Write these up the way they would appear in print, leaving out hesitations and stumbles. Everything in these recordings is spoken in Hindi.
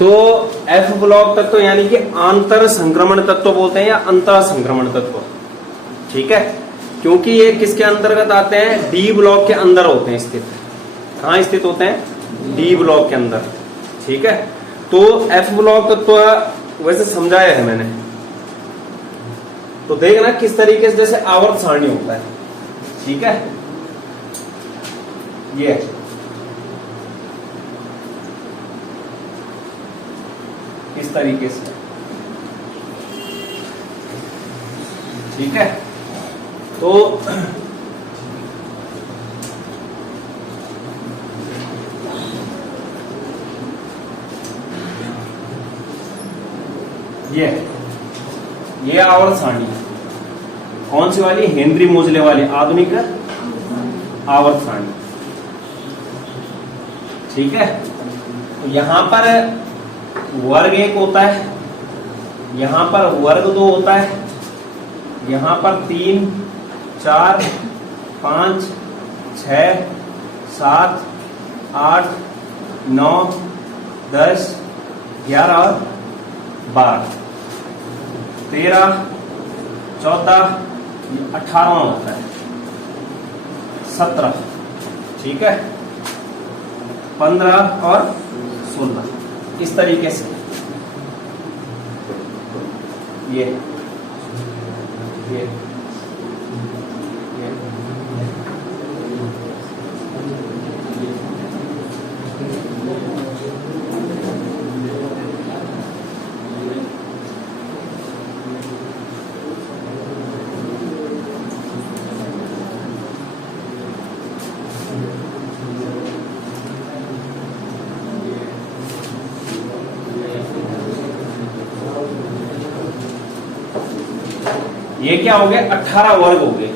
तो एफ ब्लॉक तत्व यानी कि आंतर संक्रमण तत्व बोलते हैं या अंतर संक्रमण तत्व, ठीक है, क्योंकि ये किसके अंतर्गत आते हैं, डी ब्लॉक के अंदर होते हैं स्थित। कहाँ स्थित होते हैं, डी ब्लॉक के अंदर, ठीक है। तो एफ ब्लॉक तत्व वैसे समझाया है मैंने, तो देखना किस तरीके से जैसे आवर्त सारणी होता है, ठीक है, ये इस तरीके से, ठीक है। तो ये आवर्त सारणी कौन सी वाली, हेनरी मोजले वाली आधुनिक आवर्त सारणी, ठीक है। तो यहां पर वर्ग 1 होता है, यहां पर वर्ग 2 होता है, यहां पर 3 4 5 6 7 8 9 10 11 और 12 13 14 18 होता है, 17, ठीक है, 15 और 16, इस तरीके से ये ये क्या हो गया, 18 वर्ग हो गए,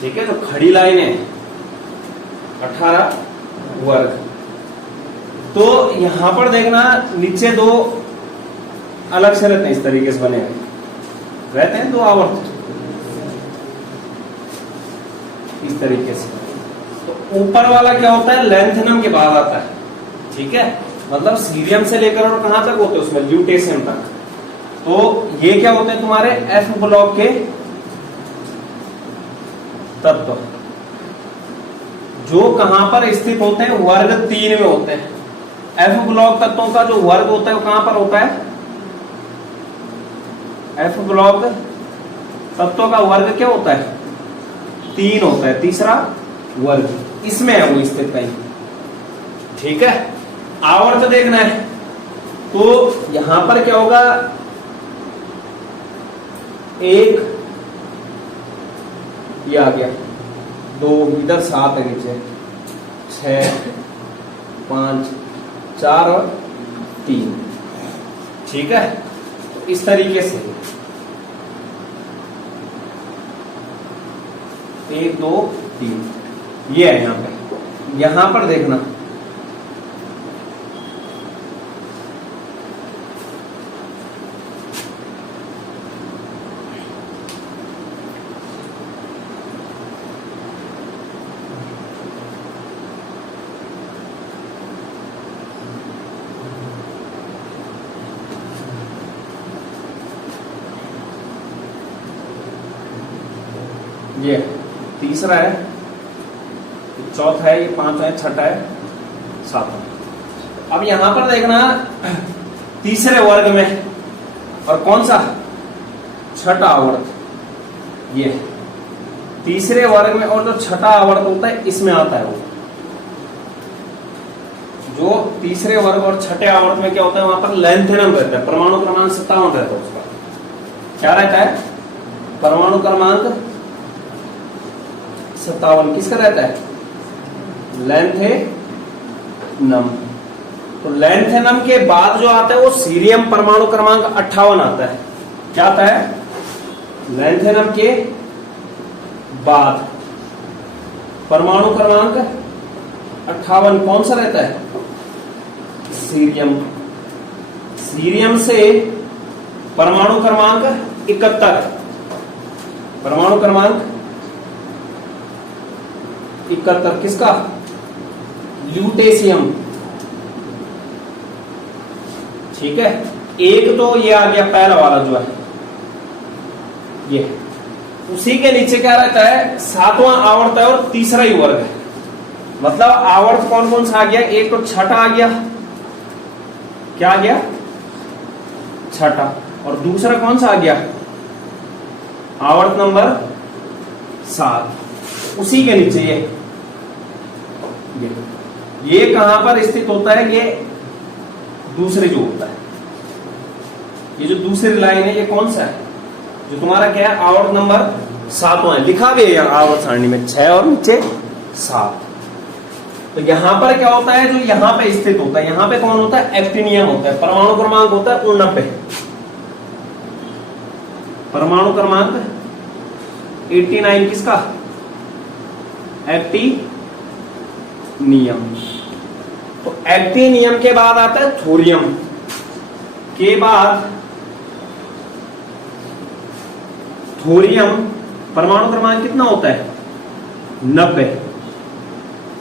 ठीक है। तो खड़ी लाइन है 18 वर्ग। तो यहां पर देखना नीचे 2 अलग से रहते हैं, इस तरीके से बने हुए रहते हैं 2 आवर्त, इस तरीके से। तो ऊपर वाला क्या होता है, लेंथेनम के बाद आता है, ठीक है, मतलब सीरियम से लेकर और कहां तक होते हैं उसमें, ल्यूटेशियम तक। तो ये क्या होते हैं तुम्हारे एफ ब्लॉक के तत्व, जो कहां पर स्थित होते हैं, वर्ग 3 में होते हैं। एफ ब्लॉक तत्वों का जो वर्ग होता है वो कहां पर होता है, एफ ब्लॉक तत्वों का वर्ग क्या होता है, 3 होता है, तीसरा वर्ग, इसमें है वो स्थित कहीं, ठीक है। आवर्त देखना है तो यहां पर क्या होगा, 1 ये आ गया, 2 इधर 7 है नीचे, 6 5 4 और 3, ठीक है। तो इस तरीके से 1 2 3 ये है यहां पे। यहां पर देखना ये तीसरा है, चौथा है, ये 5वां है, छठा है, 7वां। अब यहां पर देखना तीसरे वर्ग में, और कौन सा, छठा आवर्त, ये तीसरे वर्ग में, और जो छठा आवर्त होता है इसमें आता है वो, जो तीसरे वर्ग और छठे आवर्त में क्या होता है, वहां पर लेंथेनम रहता है, परमाणु क्रमांक 57 रहता है उसका, क्या रहता है, परमाणु क्रमांक 57 किसका रहता है, लेंथेनम। तो लेंथेनम के बाद जो आता है वो सीरियम परमाणु क्रमांक 58 आता है। क्या आता है, लेंथेनम के बाद परमाणु क्रमांक 58 कौन सा रहता है, सीरियम। सीरियम से परमाणु क्रमांक 71, परमाणु क्रमांक 71 किसका, ल्यूटेशियम, ठीक है, एक तो ये आ गया पहला वाला जो है ये, उसी के नीचे क्या रहता है, सातवां आवर्त है और तीसरा ही वर्ग है। मतलब आवर्त कौन कौन सा आ गया, एक तो छठा आ गया, क्या आ गया, छठा, और दूसरा कौन सा आ गया, आवर्त नंबर 7। उसी के नीचे ये कहां पर स्थित होता है, ये दूसरे जो होता है, ये जो दूसरी लाइन है ये कौन सा है, जो तुम्हारा क्या है, आवर्त नंबर 7वां है, लिखा भी है आवर्त सारणी में 6 और नीचे 7। तो यहां पर क्या होता है, जो यहां पे स्थित होता है, यहां पे कौन होता है, एक्टिनियम होता है, परमाणु क्रमांक होता है 89, परमाणु क्रमांक 89 किसका, एक्टिनियम। तो एक्टिनियम के बाद आता है थोरियम, के बाद थोरियम, परमाणु क्रमांक कितना होता है, 90,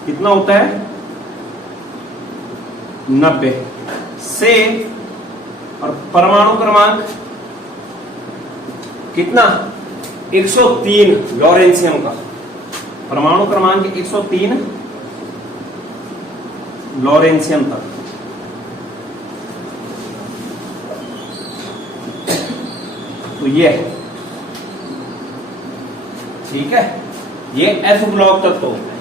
कितना होता है, 90 से, और परमाणु क्रमांक कितना, 103 लॉरेंशियम का, परमाणु क्रमांक 103 लॉरेंशियम तक। तो ये ठीक है, ये एफ ब्लॉक तत्व होता है।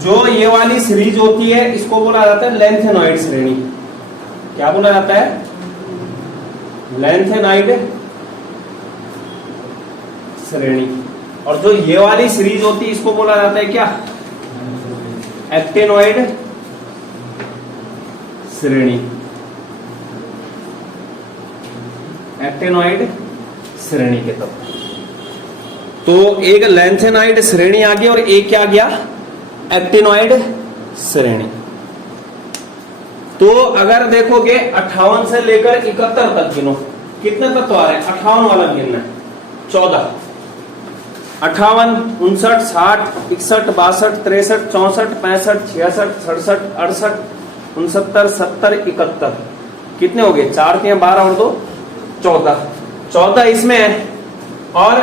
जो ये वाली सीरीज होती है इसको बोला जाता है लेंथेनॉइड श्रेणी। क्या बोला जाता है, लेंथेनॉइड श्रेणी। और जो ये वाली सीरीज होती है इसको बोला जाता है क्या, एक्टिनॉइड श्रेणी, एक्टिनॉइड श्रेणी के तत्व। तो एक लेंथेनॉइड श्रेणी आ गई और एक क्या आ गया, एक्टिनॉइड श्रेणी। तो अगर देखोगे 58 से लेकर 71 तक गिनो, कितने तत्व आ रहे हैं, 58 वाला गिनना है, 14, 58, 59, 60, 61, 62, 63, 64, 65, 66, 67, 68, 69, 70, 71, कितने हो गए, 4 3 12 और 2 14, 14 इसमें है, और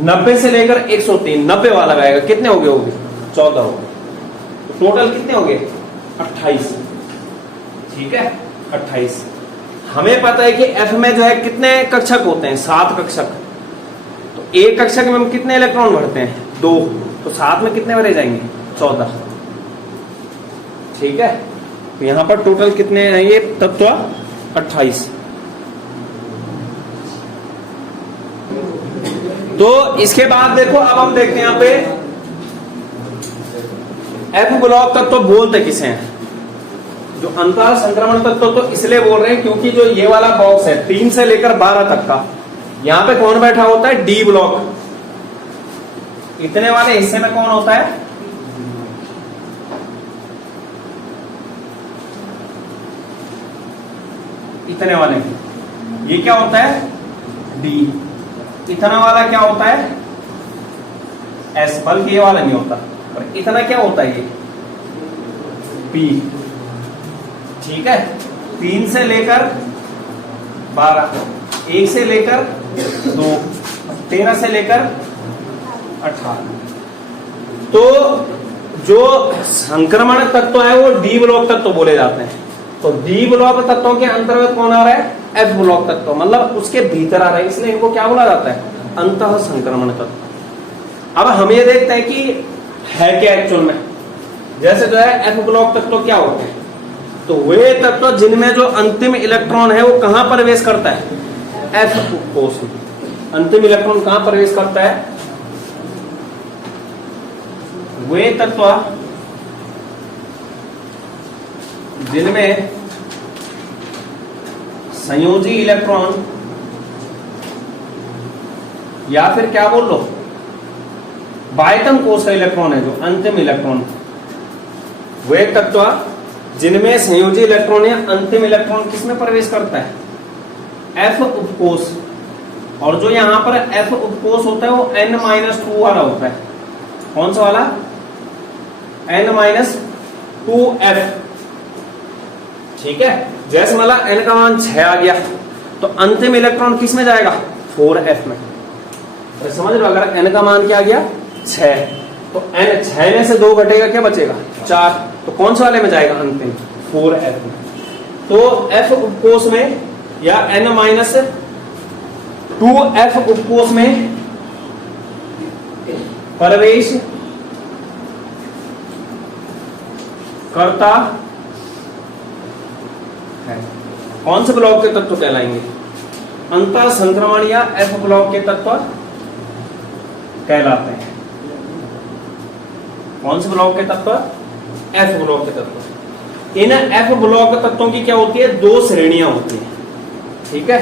90 से लेकर 103, 90 वाला आएगा, कितने हो गए, 14 हो गए। तो टोटल कितने हो गए, 28, ठीक है, 28। हमें पता है कि एफ में जो है कितने कक्षक होते हैं, 7 कक्षक। तो एक कक्षक में हम कितने इलेक्ट्रॉन भरते हैं, 2, तो 7 में कितने भरे जाएंगे, 14, ठीक है। तो यहां पर टोटल कितने हैं ये तत्व, 28। तो इसके बाद देखो, अब हम देखते हैं यहां पे एफ ब्लॉक तत्व बोलते किसे हैं, जो अंतर संक्रमण तत्व तो इसलिए बोल रहे हैं क्योंकि जो ये वाला बॉक्स है 3 से लेकर 12 तक का, यहां पे कौन बैठा होता है, डी ब्लॉक। इतने वाले हिस्से में कौन होता है, इतने वाले, ये क्या होता है, डी। इतना वाला क्या होता है, एस, बल्कि ये वाला नहीं होता, और इतना क्या होता है, ये पी, ठीक है। 3 से लेकर 12, 1 से लेकर 2, 13 से लेकर 18। तो जो संक्रमण तत्व है वो डी ब्लॉक तत्व बोले जाते हैं। तो डी ब्लॉक तत्वों के अंतर्गत कौन आ रहा है, एफ ब्लॉक तत्व, मतलब उसके भीतर आ रहा है, इसलिए इनको क्या बोला जाता है, अंतः संक्रमण तत्व। अब हम ये देखते हैं कि है क्या एक्चुअल में। जैसे जो है एफ ब्लॉक तत्व क्या होते हैं, तो वे तत्व जिनमें जो अंतिम इलेक्ट्रॉन है वो कहां प्रवेश करता है, एफ कोश में। अंतिम इलेक्ट्रॉन कहां प्रवेश करता है, वे तत्व जिनमें संयोजी इलेक्ट्रॉन, या फिर क्या बोल लो, बाह्यतम कोश का इलेक्ट्रॉन है, जो अंतिम इलेक्ट्रॉन, वे तत्व जिनमें संयोजी इलेक्ट्रॉन या अंतिम इलेक्ट्रॉन किसमें प्रवेश करता है, एफ उपकोश। और जो यहां पर एफ उपकोश होता है वो n-2 वाला होता है। कौन सा वाला, n-2f, ठीक है, जैसे मला n का मान 6 आ गया तो अंतिम इलेक्ट्रॉन किस में जाएगा, 4f में। तो समझ लो, अगर n का मान क्या आ गया 6, तो n 6 में से 2 घटेगा, क्या बचेगा 4, तो कौन से वाले में जाएगा, अंतिम 4f में। तो f उपकोष में या n-2f उपकोष में प्रवेश करता है। कौन से ब्लॉक के तत्व कहलाएंगे, अंतर संक्रमण या f ब्लॉक के तत्व कहलाते हैं। कौन से ब्लॉक के तत्व, f ब्लॉक के तत्व। इन f ब्लॉक तत्वों की क्या होती है, 2 श्रेणियां होती है। ठीक है,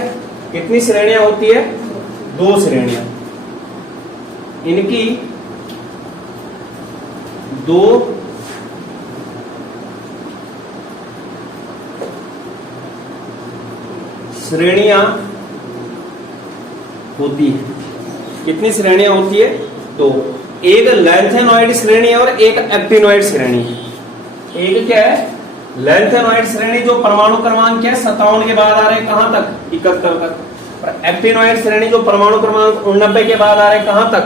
कितनी श्रेणियां होती है, 2 श्रेणियां। इनकी 2 श्रेणियां होती है। कितनी श्रेणियां होती है, 2। एक लैंथेनॉइड श्रेणी है और एक एक्टिनॉइड श्रेणी है। एक क्या है, लैंथेनॉइड श्रेणी जो परमाणु क्रमांक क्या है 57 के बाद आ रहे हैं कहां तक, 71 तक। और एक्टिनॉइड श्रेणी जो परमाणु क्रमांक 89 के बाद आ रहे हैं कहां तक,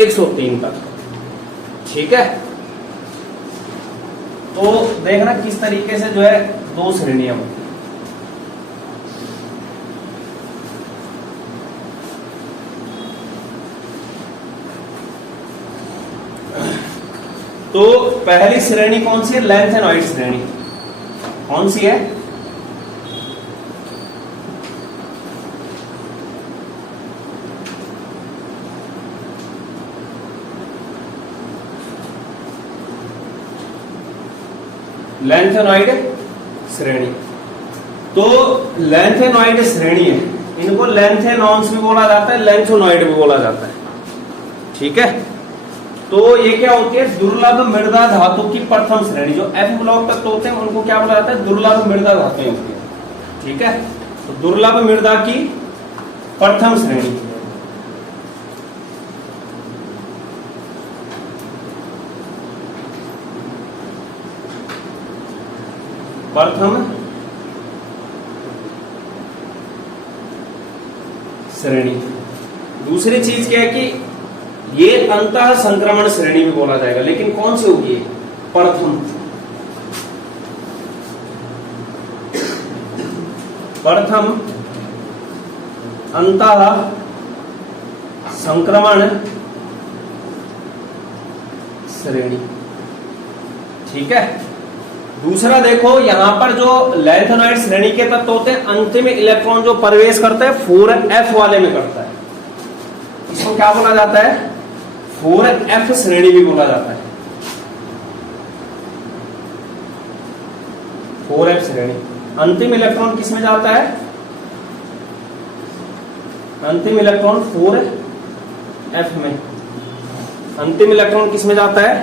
103 तक। ठीक है, तो देखना किस तरीके से जो है 2 श्रेणियां होती है। तो पहली श्रेणी कौन सी है, लैंथेनॉइड श्रेणी। कौन सी है, लैंथेनॉइड श्रेणी। तो लैंथेनॉइड श्रेणी है, इनको लैंथेनॉन्स भी बोला जाता है, लैंथेनॉइड भी बोला जाता है। ठीक है, तो ये क्या होती है, दुर्लभ मृदा धातु की प्रथम श्रेणी। जो f ब्लॉक तत्व होते हैं उनको क्या बोला जाता है, दुर्लभ मृदा धातुएं होती है। ठीक है, तो दुर्लभ मृदा की प्रथम श्रेणी। प्रथम श्रेणी। दूसरी चीज क्या है कि ये अंतः संक्रमण श्रेणी भी बोला जाएगा, लेकिन कौन सी होगी, प्रथम। प्रथम अंतः संक्रमण श्रेणी। ठीक है, दूसरा देखो यहां पर जो लैंथेनॉइड श्रेणी के तत्व होते हैं, अंतिम इलेक्ट्रॉन जो प्रवेश करता है 4f वाले में करता है। इसको क्या बोला जाता है, 4f श्रेणी भी बोला जाता है। 4f श्रेणी। अंतिम इलेक्ट्रॉन किस में जाता है, अंतिम इलेक्ट्रॉन 4f में। अंतिम इलेक्ट्रॉन किस में जाता है,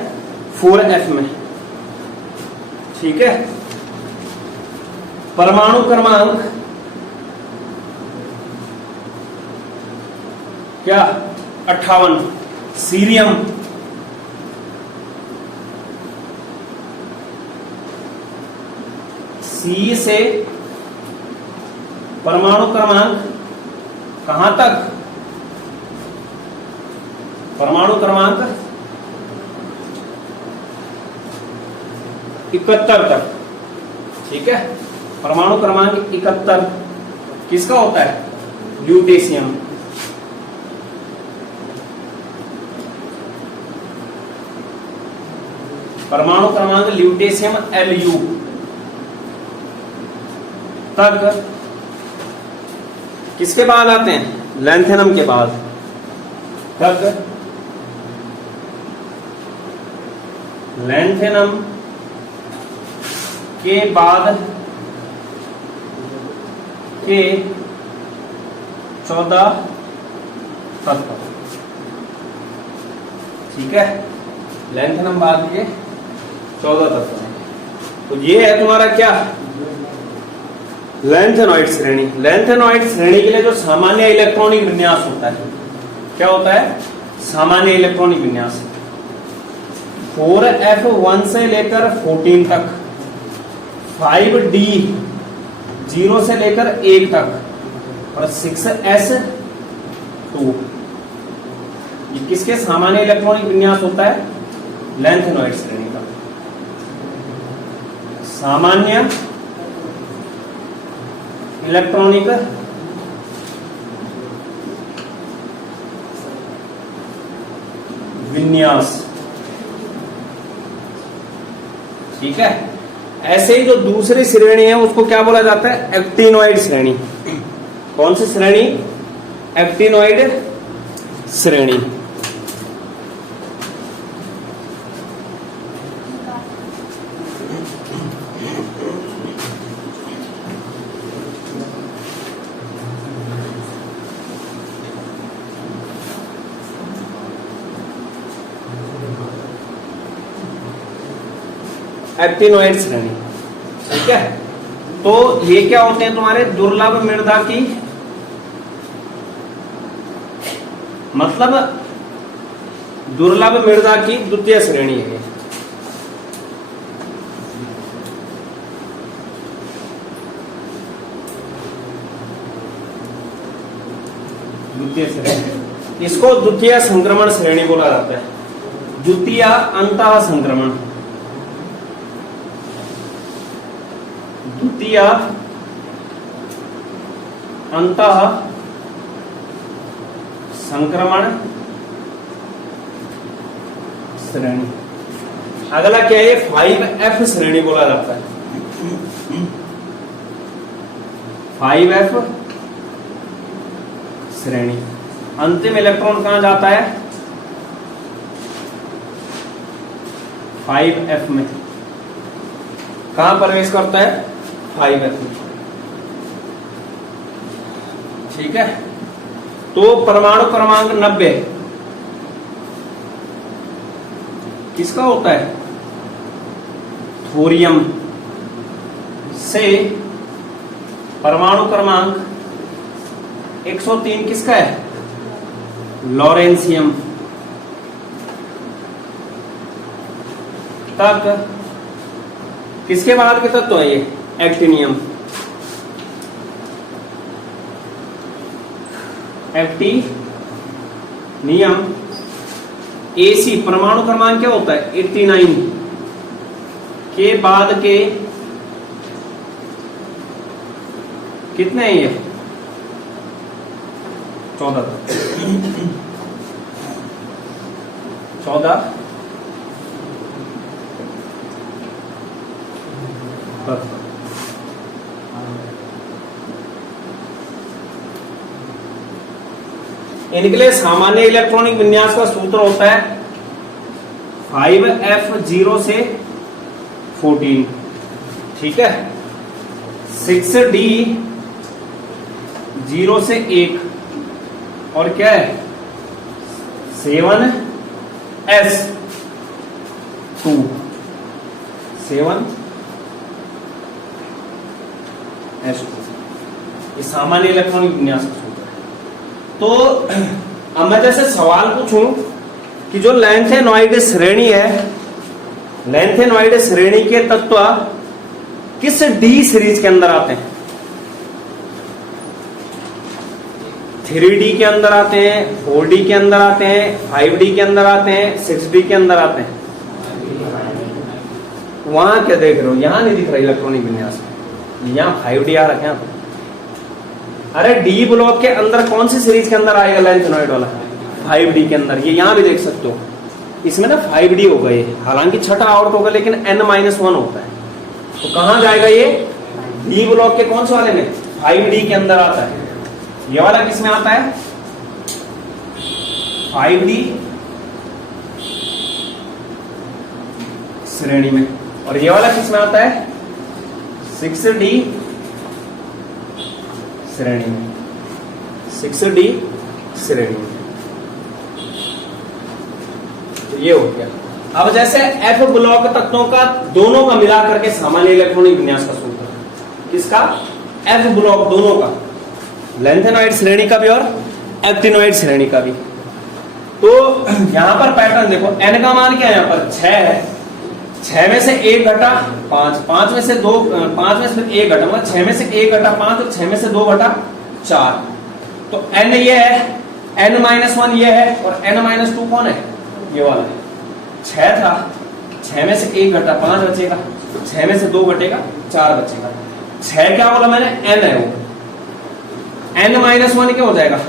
4f में। ठीक है, परमाणु क्रमांक क्या, 58। सीरियम C से परमाणु क्रमांक कहां तक, परमाणु क्रमांक 71 तक। ठीक है, परमाणु क्रमांक 71 किसका होता है, ल्यूटेशियम। परमाणु क्रमांक ल्यूटेशियम Lu तक। किसके बाद आते हैं, लैंथेनम के बाद तक। लैंथेनम के बाद के 14 तत्व। ठीक है, लैंथेनम बाद के 14 तत्व हैं। तो ये है तुम्हारा क्या, लैंथेनॉइड श्रेणी। लैंथेनॉइड श्रेणी के लिए जो सामान्य इलेक्ट्रॉनिक विन्यास होता है, क्या होता है, सामान्य इलेक्ट्रॉनिक विन्यास। 4f1 से लेकर 14 तक 5d 0 से लेकर 1 तक और 6s2 ये किसके सामान्य इलेक्ट्रॉनिक विन्यास होता है? लैंथेनॉइड श्रेणी का सामान्य इलेक्ट्रॉनिक विन्यास। ठीक है, ऐसे ही जो दूसरी श्रेणी है उसको क्या बोला जाता है? एक्टिनॉइड श्रेणी। कौन सी श्रेणी? एक्टिनॉइड श्रेणी। एक्टिनॉइड श्रेणी। ठीक है, तो ये क्या होते हैं? तुम्हारे दुर्लभ मृदा की, मतलब दुर्लभ मृदा की द्वितीय श्रेणी है। द्वितीय श्रेणी, इसको द्वितीय संक्रमण श्रेणी बोला जाता है। द्वितीय अंतः संक्रमण, द्वितीय अंतः संक्रमण श्रेणी। अगला क्या है? 5F श्रेणी बोला जाता है। 5F श्रेणी। अंतिम इलेक्ट्रॉन कहां जाता है? 5F में। कहां प्रवेश करता है? 5F में। ठीक है, तो परमाणु क्रमांक 90 किसका होता है? थोरियम से परमाणु क्रमांक 103 किसका है? लॉरेंसियम तक किसके बाद के तत्व है ये? एक्टिनियम। एक्टिनियम AC परमाणु क्रमांक क्या होता है? 89 के बाद के कितने हैं ये? 14 इनके लिए सामान्य इलेक्ट्रॉनिक विन्यास का सूत्र होता है 5F0 से 14। ठीक है, 6D 0 से 1 और क्या है? 7S2 ये सामान्य इलेक्ट्रॉनिक विन्यास का सूत्र है। तो अब मैं जैसे सवाल पूछूं कि जो लैंथेनॉइड श्रेणी है, लैंथेनॉइड श्रेणी के तत्व किस डी सीरीज के अंदर आते हैं? 3D के अंदर आते हैं, 4D के अंदर आते हैं, 5D के अंदर आते हैं, 6D के अंदर आते हैं। वहां क्या देख रहे हो? यहां नहीं दिख रहा इलेक्ट्रॉनिक विन्यास, यहां 5D आ रखे हैं। अरे डी ब्लॉक के अंदर कौन सी सीरीज के अंदर आएगा लैंथेनॉइड वाला? 5D के अंदर। ये यहां भी देख सकते हो, इसमें ना 5D होगा ये, हालांकि छठा आउट होगा लेकिन n-1 होता है। तो कहां जाएगा ये? डी ब्लॉक के कौन से वाले में? 5D के अंदर आता है। ये वाला किस में आता है? 5D श्रेणी में। और ये वाला किस में आता है? 6D श्रेणी में। 6D श्रेणी में। तो ये हो गया। अब जैसे F ब्लॉक तत्वों का दोनों का मिला करके सामान्य इलेक्ट्रॉनिक विन्यास का सूत्र, किसका? F ब्लॉक दोनों का, लैंथेनॉइड श्रेणी का भी और एक्टिनॉइड श्रेणी का भी। तो यहां पर पैटर्न देखो, n का मान क्या है? यहां पर 6 है। 6 में से 1 घटा 5, 5 में से 2, 5 में से 1 घटा, मतलब 6 में से 1 घटा 5 और 6 में से 2 घटा 4। तो n ये है, n-1 ये है और n-2 कौन है? ये वाला है। 6 था, 6 में से 1 घटा 5 बचेगा, 6 में से 2 घटेगा 4 बचेगा। 6 क्या बोला मैंने? n है वो। n-1 क्या हो जाएगा?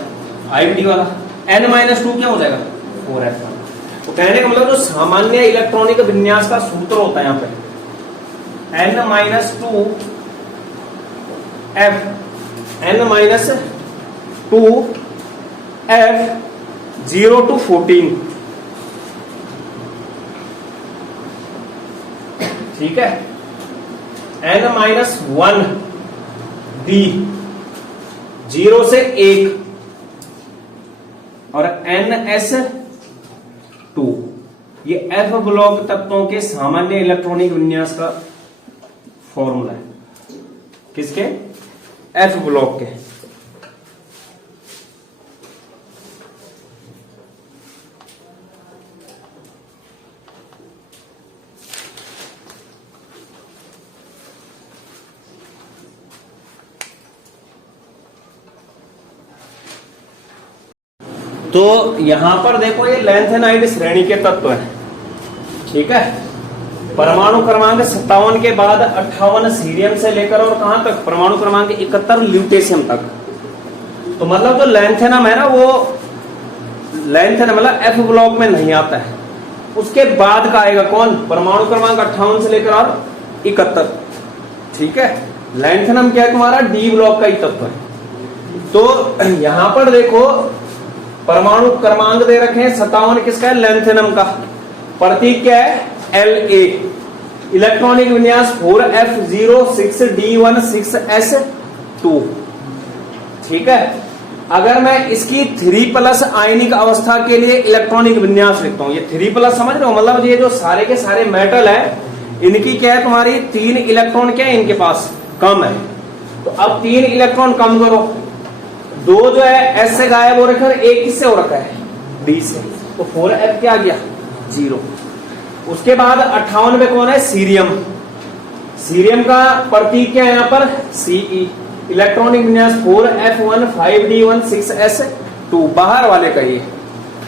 5d वाला। n-2 क्या हो जाएगा? 4f। तो कहने का मतलब जो सामान्य इलेक्ट्रॉनिक विन्यास का सूत्र होता है यहाँ पे n-2 f, n-2 f 0 to 14, ठीक है। n-1 d 0 से 1 और ns2 ये f ब्लॉक तत्वों के सामान्य इलेक्ट्रॉनिक विन्यास का फॉर्मूला है। किसके? f ब्लॉक के। तो यहां पर देखो ये लैंथेनाइड श्रेणी के तत्व है, ठीक है। परमाणु क्रमांक 57 के बाद 58 सीरियम से लेकर और कहां तक? परमाणु क्रमांक 71 ल्यूटेशियम तक। तो मतलब जो लैंथेनम है ना, वो लैंथेनम मतलब एफ ब्लॉक में नहीं आता है, उसके बाद का आएगा कौन? परमाणु क्रमांक 58 से लेकर और 71, ठीक है। लैंथेनम क्या है? तुम्हारा डी ब्लॉक का ही तत्व है। तो यहां पर देखो परमाणु क्रमांक दे रखे हैं 57, किसका है? लैंथेनम का। प्रतीक क्या है? La। इलेक्ट्रॉनिक विन्यास 4f06d16s2, ठीक है। अगर मैं इसकी 3+ आयनिक अवस्था के लिए इलेक्ट्रॉनिक विन्यास लिखता हूं, ये 3+ समझ रहे हो? मतलब ये जो सारे के सारे मेटल है, इनकी क्या है? तुम्हारी 3 इलेक्ट्रॉन क्या है? इनके पास कम है। तो अब 3 इलेक्ट्रॉन कम करो, 2 जो है S से गायब हो रखा है, 1 किससे हो रखा है? D से। तो 4f क्या आ गया? 0। उसके बाद 58 में कौन है? सीरियम। सीरियम का प्रतीक क्या है यहाँ पर? Ce। इलेक्ट्रॉनिक विन्यास 4f1 5d16s2, बाहर वाले का ये।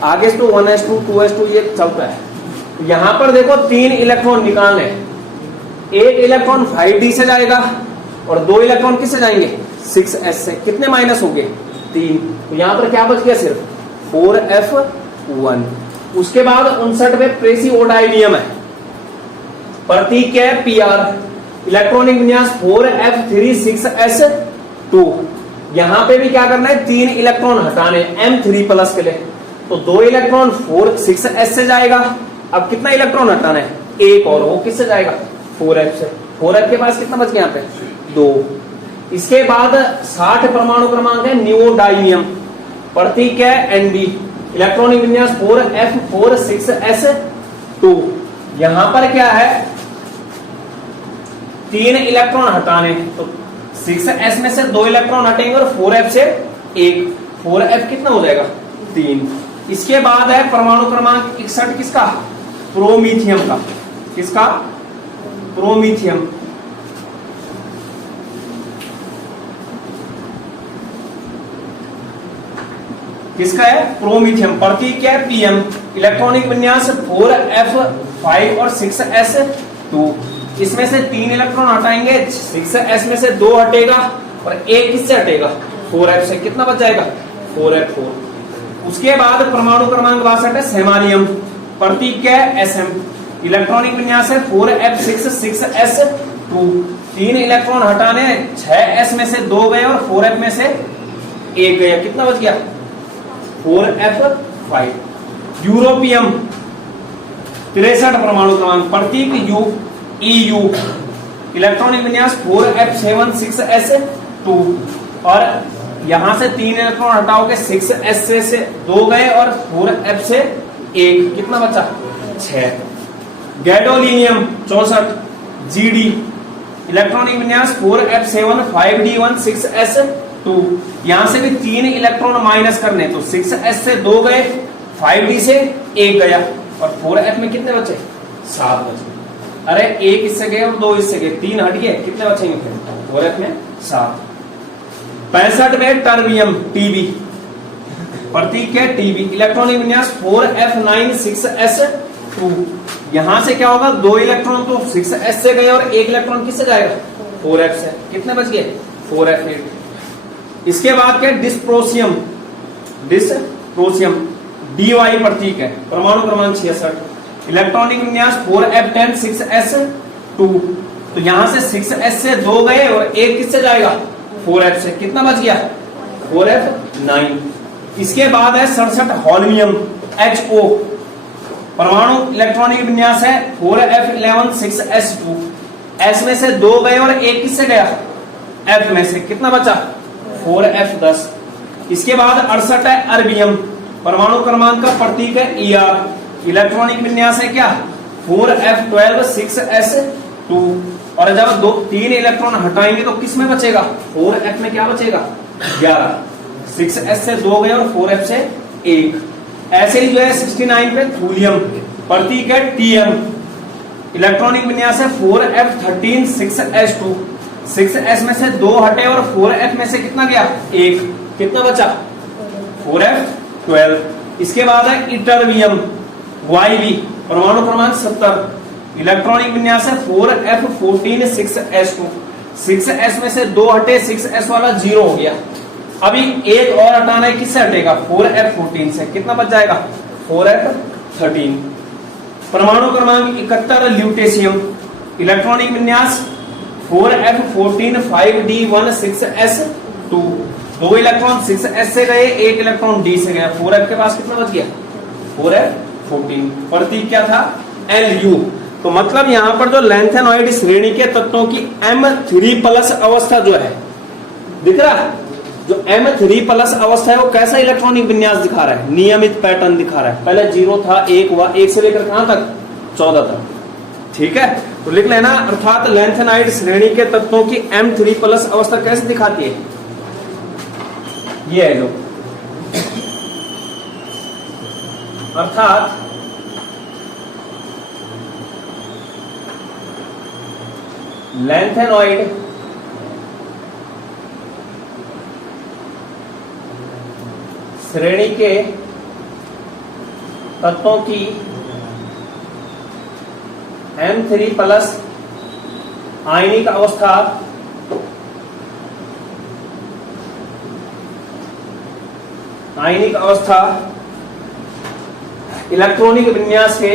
आगे से 1s2 2s2 ये चलता है। यहां पर देखो 3 इलेक्ट्रॉन निकालने, 1 इलेक्ट्रॉन 5d से जाएगा और 2 इलेक्ट्रॉन किससे जाएंगे? 6s से। कितने माइनस हो गए? 3। तो यहां पर क्या बच गया? सिर्फ 4f1। उसके बाद 59 में प्रेसियोडाइनियम है, प्रतीक क्या है? Pr। इलेक्ट्रॉनिक विन्यास 4f36s2। यहां पे भी क्या करना है? 3 इलेक्ट्रॉन हटाने M3+ के लिए। तो 2 इलेक्ट्रॉन 6s से जाएगा। अब कितना इलेक्ट्रॉन हटाना है? 1 और, वो किससे जाएगा? 4f से। 4f के पास कितना बच गया यहाँ पे? 2। इसके बाद 60 परमाणु क्रमांक है नियोडाइनियम, प्रतीक क्या है? Nd। इलेक्ट्रॉनिक विन्यास 4f46s2। यहां पर क्या है? 3 इलेक्ट्रॉन हटाने, तो 6s में से 2 इलेक्ट्रॉन हटेंगे और 4f से 1। 4f कितना हो जाएगा? 3। इसके बाद है परमाणु क्रमांक 61, किसका? प्रोमीथियम का। किसका? प्रोमीथियम। किसका है? प्रोमीथियम। प्रतीक क्या है? Pm। इलेक्ट्रॉनिक विन्यास 4f5 और 6s2। इसमें से 3 इलेक्ट्रॉन हटाएंगे, 6s में से 2 हटेगा और 1 किससे हटेगा? 4f से। कितना बच जाएगा? 4f4। उसके बाद परमाणु क्रमांक 62 है सेमानियम, प्रतीक क्या है? Sm। इलेक्ट्रॉनिक विन्यास है 4f6s2। 3 इलेक्ट्रॉन हटाने, 6s में से 2 गए और 4f में से 1 गया। कितना बच गया? 4f5। यूरोपियम 63 परमाणु क्रमांक, प्रतीक U। EU। इलेक्ट्रॉनिक विन्यास 4f76s2 और यहां से 3 इलेक्ट्रॉन हटाओगे, 6s से 2 गए और 4f से 1। कितना बचा? 6। Gadolinium 64 GD। इलेक्ट्रॉनिक विन्यास 4f7 5d16s2। यहां से भी 3 इलेक्ट्रॉन माइनस करने, तो 6s से 2 गए, 5d से 1 गया और 4f में कितने बचे? 7 बचे। अरे एक इससे गए और दो इससे गए, 3 हट गए, कितने बचेंगे फिर? 4f में 7। 65 में टर्बियम टीबी, प्रतीक है टीबी, इलेक्ट्रॉनिक विन्यास 4f9 6s2। यहां से क्या होगा, 2 इलेक्ट्रॉन तो 6s से गए और 1 इलेक्ट्रॉन किससे जाएगा? 4f से। कितने बच गए? 4f8। इसके बाद क्या? डिस्प्रोसियम, डिस्प्रोसियम dy प्रतीक है, परमाणु क्रमांक 66, इलेक्ट्रॉनिक विन्यास 4f10 6s2। तो यहां से 6s से 2 गए और 1 किससे जाएगा? 4f से। कितना बच गया? 4f9। इसके बाद है 67 होल्मियम HO, परमाणु इलेक्ट्रॉनिक विन्यास है 4f11 6s2। s में से 2 गए और 1 किससे गया? f में से। कितना बचा? 4f10। इसके बाद 68 है अर्बियम, परमाणु क्रमांक का प्रतीक है ER, इलेक्ट्रॉनिक विन्यास है क्या? 4f12 6s2। और जब 3 इलेक्ट्रॉन हटाएंगे तो किस में बचेगा? 4f में क्या बचेगा? 11। 6s से 2 गए और 4f से 1। ऐसे ही जो है 69 पे थूलियम, प्रतीक है TM, इलेक्ट्रॉनिक विन्यास है 4f13 6s2। 6s में से 2 हटे और 4f में से कितना गया? 1। कितना बचा? 4f12। इसके बाद है इटरबियम YB, परमाणु क्रमांक 70, इलेक्ट्रॉनिक विन्यास है 4f14 6s2। 6s में से 2 हटे, 6s वाला 0 हो गया। अभी एक और हटाना है, किससे हटेगा? 4f14 से। कितना बच जाएगा? 4f13। परमाणु क्रमांक 71 ल्यूटेशियम, इलेक्ट्रॉनिक विन्यास 4f14 5d1 6s2। 2 electron 6s से गए, 1 इलेक्ट्रॉन d से गया। 4f के पास कितना बच गया? 4f14। प्रतीक क्या था? Lu। तो मतलब यहां पर जो लैंथेनॉइड श्रेणी के तत्वों की M3+ अवस्था जो है, दिख रहा है? जो M3+ अवस्था है वो कैसा इलेक्ट्रॉनिक विन्यास दिखा रहा है? नियमित पैटर्न दिखा रहा है। पहले 0 था, 1 हुआ, 1 से लेकर कहां तक? 14 तक। ठीक है, तो लिख लेना। अर्थात लैंथेनॉइड श्रेणी के तत्वों की M3+ अवस्था कैसे दिखाती है? ये है लो, अर्थात लैंथेनॉइड श्रेणी के तत्वों की M3+ आयनिक अवस्था इलेक्ट्रॉनिक विन्यास के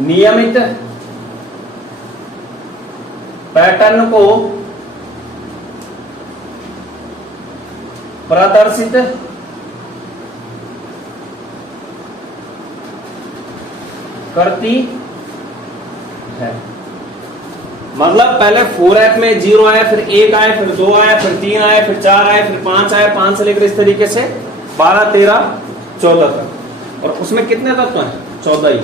नियमित पैटर्न को प्रदर्शित करती है। मतलब पहले 4f में 0 आया, फिर 1 आया, फिर 2 आया, फिर 3 आया, फिर 4 आया, फिर 5 आया, 5 से लेकर इस तरीके से 12 13 14 तक। और उसमें कितने तत्व हैं? 14 ही।